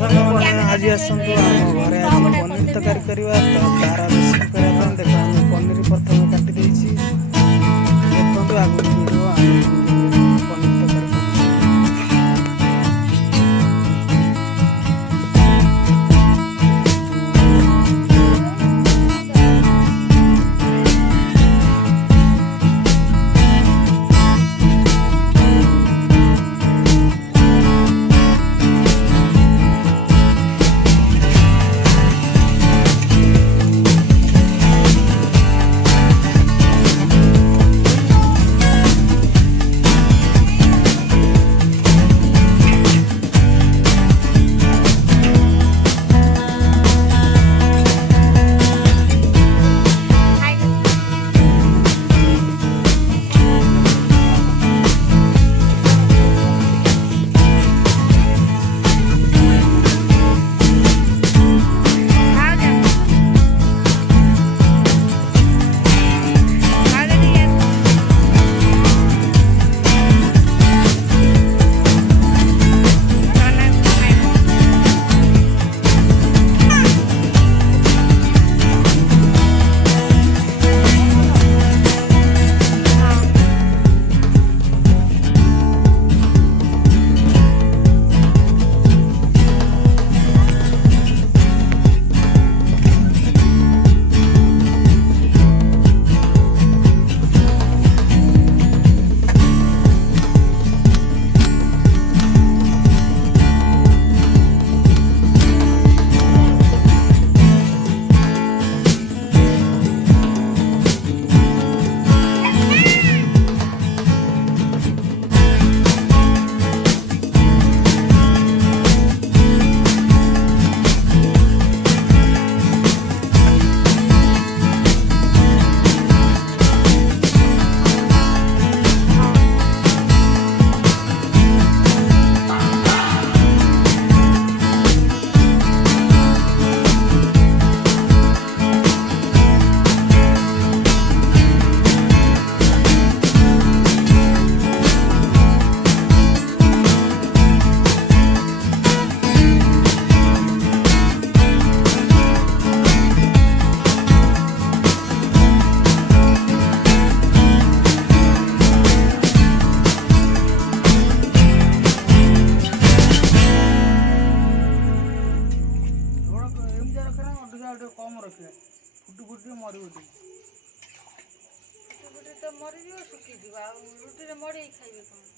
संग मैंने आज आसतु आम घरे आज पनीर तरकारी करवा तो तार रेसिपी करने देख आम पनीर प्रथम काटी देखु आगे वीडियो पनीर तरकारी कम रखे फुटी फुटी मर तो मरी सुखी रुटी मड़े खाइबे कौन